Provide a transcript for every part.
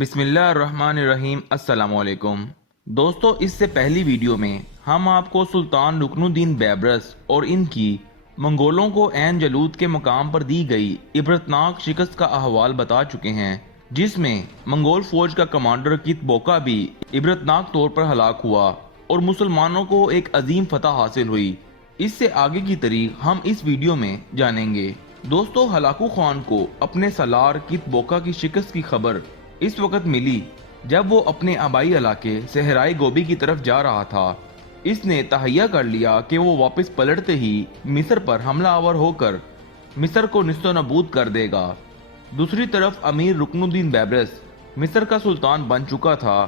بسم اللہ الرحمن الرحیم۔ السلام علیکم دوستو، اس سے پہلی ویڈیو میں ہم آپ کو سلطان رکن الدین بیبرس اور ان کی منگولوں کو عین جالوت کے مقام پر دی گئی عبرتناک شکست کا احوال بتا چکے ہیں، جس میں منگول فوج کا کمانڈر کت بوکا بھی عبرتناک طور پر ہلاک ہوا اور مسلمانوں کو ایک عظیم فتح حاصل ہوئی۔ اس سے آگے کی تاریخ ہم اس ویڈیو میں جانیں گے۔ دوستو، ہلاکو خان کو اپنے سالار کت بوکا کی شکست کی خبر اس وقت ملی جب وہ اپنے آبائی علاقے صحرائے گوبی کی طرف جا رہا تھا۔ اس نے تہیہ کر لیا کہ وہ واپس پلٹتے ہی مصر پر حملہ آور ہو کر مصر کو نیست و نابود کر دے گا۔ دوسری طرف امیر رکن الدین بیبرس مصر کا سلطان بن چکا تھا۔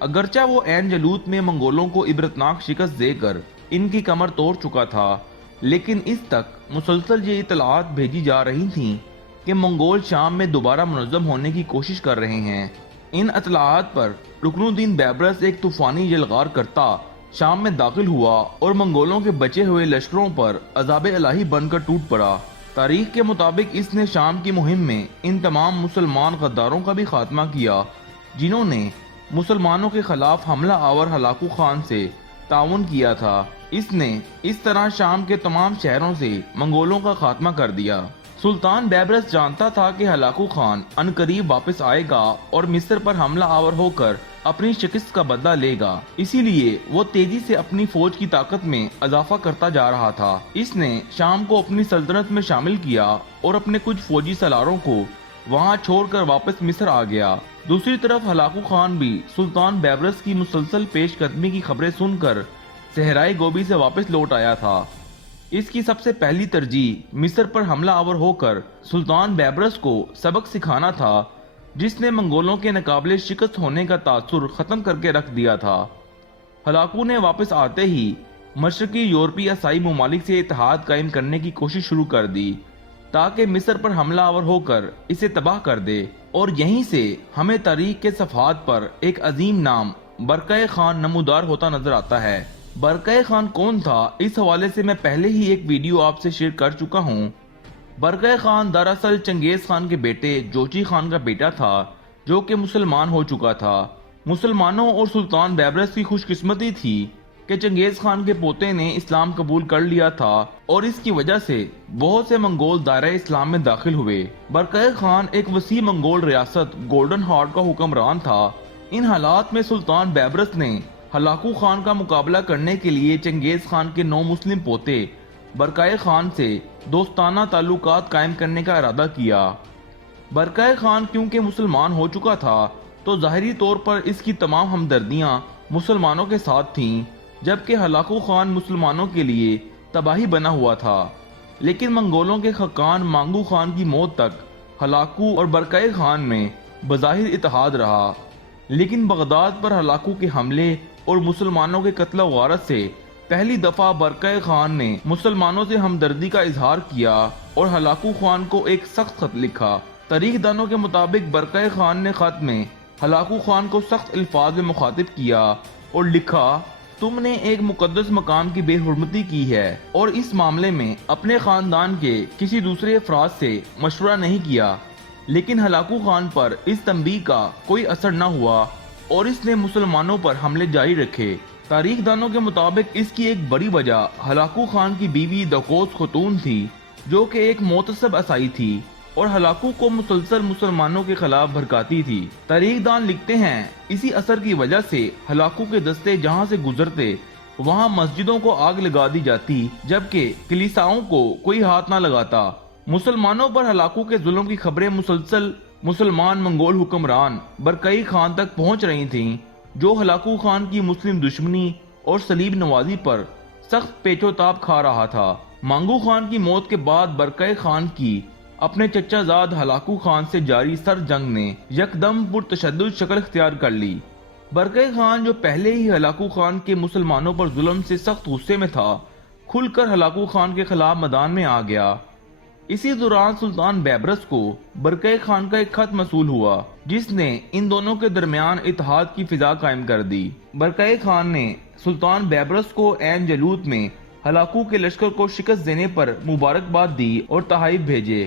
اگرچہ وہ عین جالوت میں منگولوں کو عبرتناک شکست دے کر ان کی کمر توڑ چکا تھا، لیکن اس تک مسلسل یہ اطلاعات بھیجی جا رہی تھیں کہ منگول شام میں دوبارہ منظم ہونے کی کوشش کر رہے ہیں۔ ان اطلاعات پر رکن الدین بیبرس ایک طوفانی یلغار کرتا شام میں داخل ہوا اور منگولوں کے بچے ہوئے لشکروں پر عذاب الہی بن کر ٹوٹ پڑا۔ تاریخ کے مطابق اس نے شام کی مہم میں ان تمام مسلمان غداروں کا بھی خاتمہ کیا جنہوں نے مسلمانوں کے خلاف حملہ آور ہلاکو خان سے تعاون کیا تھا۔ اس نے اس طرح شام کے تمام شہروں سے منگولوں کا خاتمہ کر دیا۔ سلطان بیبرس جانتا تھا کہ ہلاکو خان عنقریب واپس آئے گا اور مصر پر حملہ آور ہو کر اپنی شکست کا بدلہ لے گا، اسی لیے وہ تیزی سے اپنی فوج کی طاقت میں اضافہ کرتا جا رہا تھا۔ اس نے شام کو اپنی سلطنت میں شامل کیا اور اپنے کچھ فوجی سالاروں کو وہاں چھوڑ کر واپس مصر آ گیا۔ دوسری طرف ہلاکو خان بھی سلطان بیبرس کی مسلسل پیش قدمی کی خبریں سن کر صحرائے گوبی سے واپس لوٹ آیا تھا۔ اس کی سب سے پہلی ترجیح مصر پر حملہ آور ہو کر سلطان بیبرس کو سبق سکھانا تھا، جس نے منگولوں کے ناقابل شکست ہونے کا تاثر ختم کر کے رکھ دیا تھا۔ ہلاکو نے واپس آتے ہی مشرقی یورپی عیسائی ممالک سے اتحاد قائم کرنے کی کوشش شروع کر دی تاکہ مصر پر حملہ آور ہو کر اسے تباہ کر دے، اور یہیں سے ہمیں تاریخ کے صفحات پر ایک عظیم نام برقع خان نمودار ہوتا نظر آتا ہے۔ برقع خان کون تھا؟ اس حوالے سے میں پہلے ہی ایک ویڈیو آپ سے شیئر کر چکا ہوں۔ برقع خان دراصل چنگیز خان کے بیٹے جوچی خان کا بیٹا تھا، جو کہ مسلمان ہو چکا تھا۔ مسلمانوں اور سلطان بیبرس کی خوش قسمتی تھی کہ چنگیز خان کے پوتے نے اسلام قبول کر لیا تھا اور اس کی وجہ سے بہت سے منگول دائرہ اسلام میں داخل ہوئے۔ برقع خان ایک وسیع منگول ریاست گولڈن ہارڈ کا حکمران تھا۔ ان حالات میں سلطان بیبرس نے ہلاکو خان کا مقابلہ کرنے کے لیے چنگیز خان کے 9 مسلم پوتے برقع خان سے دوستانہ تعلقات قائم کرنے کا ارادہ کیا۔ برقع خان کیونکہ مسلمان ہو چکا تھا تو ظاہری طور پر اس کی تمام ہمدردیاں مسلمانوں کے ساتھ تھیں، جبکہ ہلاکو خان مسلمانوں کے لیے تباہی بنا ہوا تھا۔ لیکن منگولوں کے خاقان مانگو خان کی موت تک ہلاکو اور برقع خان میں بظاہر اتحاد رہا، لیکن بغداد پر ہلاکو کے حملے اور مسلمانوں کے قتل و غارت سے پہلی دفعہ برقع خان نے مسلمانوں سے ہمدردی کا اظہار کیا اور ہلاکو خان کو ایک سخت خط لکھا۔ تاریخ دانوں کے مطابق برقع خان نے خط میں ہلاکو خان کو سخت الفاظ میں مخاطب کیا اور لکھا، تم نے ایک مقدس مقام کی بے حرمتی کی ہے اور اس معاملے میں اپنے خاندان کے کسی دوسرے افراد سے مشورہ نہیں کیا۔ لیکن ہلاکو خان پر اس تنبیہ کا کوئی اثر نہ ہوا اور اس نے مسلمانوں پر حملے جاری رکھے۔ تاریخ دانوں کے مطابق اس کی ایک بڑی وجہ ہلاکو خان کی بیوی دقوس خاتون تھی، جو کہ ایک معتصب عیسائی تھی اور ہلاکو کو مسلسل مسلمانوں کے خلاف بھڑکاتی تھی۔ تاریخ دان لکھتے ہیں، اسی اثر کی وجہ سے ہلاکو کے دستے جہاں سے گزرتے وہاں مسجدوں کو آگ لگا دی جاتی، جبکہ کلیساؤں کو کوئی ہاتھ نہ لگاتا۔ مسلمانوں پر ہلاکو کے ظلم کی خبریں مسلسل مسلمان منگول حکمران برقع خان تک پہنچ رہی تھیں، جو ہلاکو خان کی مسلم دشمنی اور صلیب نوازی پر سخت پیچ و تاب کھا رہا تھا۔ مانگو خان کی موت کے بعد برقع خان کی اپنے چچا زاد ہلاکو خان سے جاری سر جنگ نے یکدم پرتشدد شکل اختیار کر لی۔ برقع خان، جو پہلے ہی ہلاکو خان کے مسلمانوں پر ظلم سے سخت غصے میں تھا، کھل کر ہلاکو خان کے خلاف میدان میں آ گیا۔ اسی دوران سلطان بیبرس کو برقع خان کا ایک خط موصول ہوا جس نے ان دونوں کے درمیان اتحاد کی فضا قائم کر دی۔ برقع خان نے سلطان بیبرس کو عین جالوت میں ہلاکو کے لشکر کو شکست دینے پر مبارکباد دی اور تحائف بھیجے۔